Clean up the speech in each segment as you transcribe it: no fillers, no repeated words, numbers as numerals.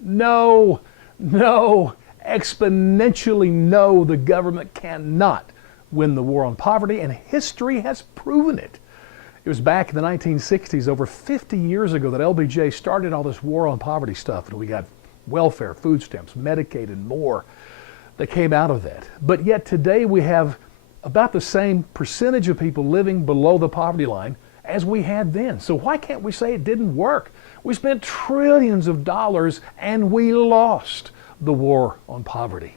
No, no, exponentially no, the government cannot win the war on poverty, and history has proven it. It was back in the 1960s, over 50 years ago, that LBJ started all this war on poverty stuff, and we got welfare, food stamps, Medicaid, and more that came out of that. But yet today we have about the same percentage of people living below the poverty line as we had then. So why can't we say it didn't work? We spent trillions of dollars and we lost the war on poverty.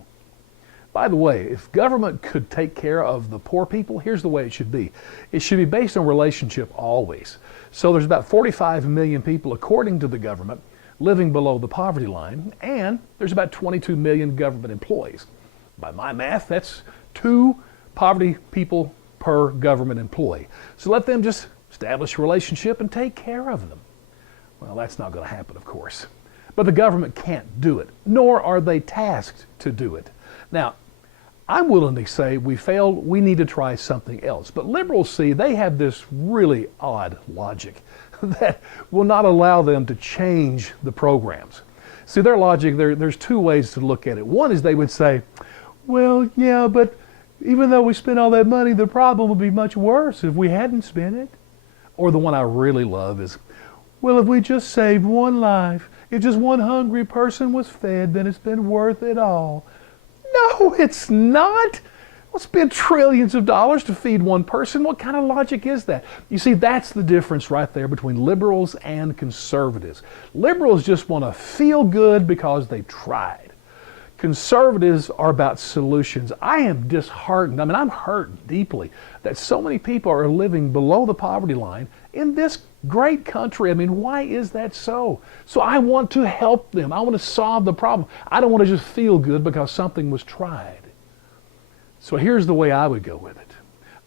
By the way, if government could take care of the poor people, here's the way it should be. It should be based on relationship always. So there's about 45 million people, according to the government, living below the poverty line, and there's about 22 million government employees. By my math, that's 2 poverty people per government employee. So let them just establish a relationship and take care of them. Well, that's not going to happen, of course. But the government can't do it, nor are they tasked to do it. Now, I'm willing to say we failed, we need to try something else. But liberals see they have this really odd logic that will not allow them to change the programs. See, their logic, there's 2 ways to look at it. One is they would say, well, yeah, but even though we spent all that money, the problem would be much worse if we hadn't spent it. Or the one I really love is, well, if we just saved one life, if just one hungry person was fed, then it's been worth it all. No, it's not. We'll spend trillions of dollars to feed one person. What kind of logic is that? You see, that's the difference right there between liberals and conservatives. Liberals just want to feel good because they tried. Conservatives are about solutions. I am disheartened. I mean, I'm hurt deeply that so many people are living below the poverty line in this great country. I mean, why is that so? So I want to help them. I want to solve the problem. I don't want to just feel good because something was tried. So here's the way I would go with it.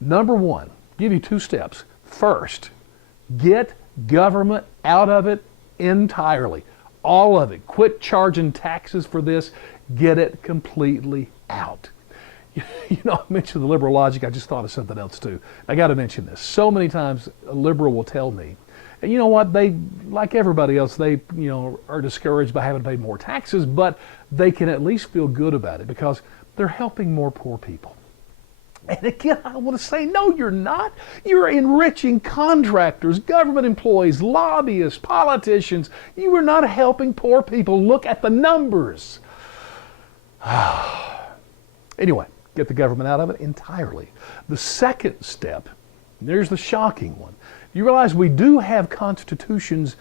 Number 1, give you 2 steps. First, get government out of it entirely. All of it. Quit charging taxes for this. Get it completely out. You know, I mentioned the liberal logic. I just thought of something else too. I got to mention this. So many times a liberal will tell me, and you know what, they, like everybody else, they, are discouraged by having to pay more taxes, but they can at least feel good about it because they're helping more poor people. And again, I want to say, no, you're not. You're enriching contractors, government employees, lobbyists, politicians. You are not helping poor people. Look at the numbers. Anyway, get the government out of it entirely. The second step, there's the shocking one. You realize we do have constitutions,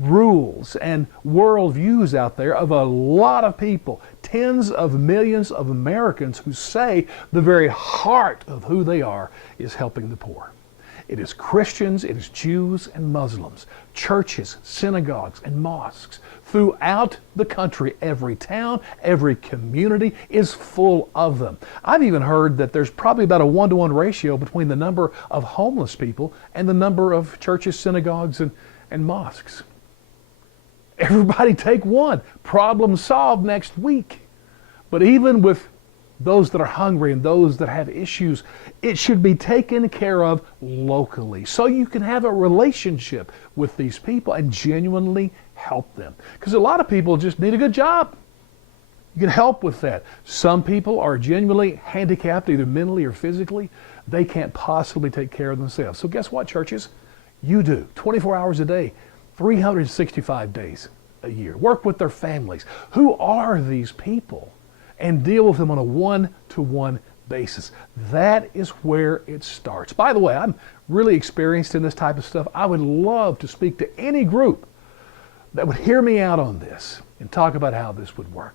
rules, and worldviews out there of a lot of people, tens of millions of Americans who say the very heart of who they are is helping the poor. It is Christians, it is Jews and Muslims, churches, synagogues, and mosques throughout the country. Every town, every community is full of them. I've even heard that there's probably about a 1-to-1 ratio between the number of homeless people and the number of churches, synagogues, and mosques. Everybody take one. Problem solved next week. But even with those that are hungry and those that have issues, it should be taken care of locally so you can have a relationship with these people and genuinely help them. Because a lot of people just need a good job. You can help with that. Some people are genuinely handicapped, either mentally or physically. They can't possibly take care of themselves. So guess what, churches? You do. 24 hours a day, 365 days a year. Work with their families. Who are these people? And deal with them on a 1-to-1 basis. That is where it starts. By the way, I'm really experienced in this type of stuff. I would love to speak to any group that would hear me out on this and talk about how this would work.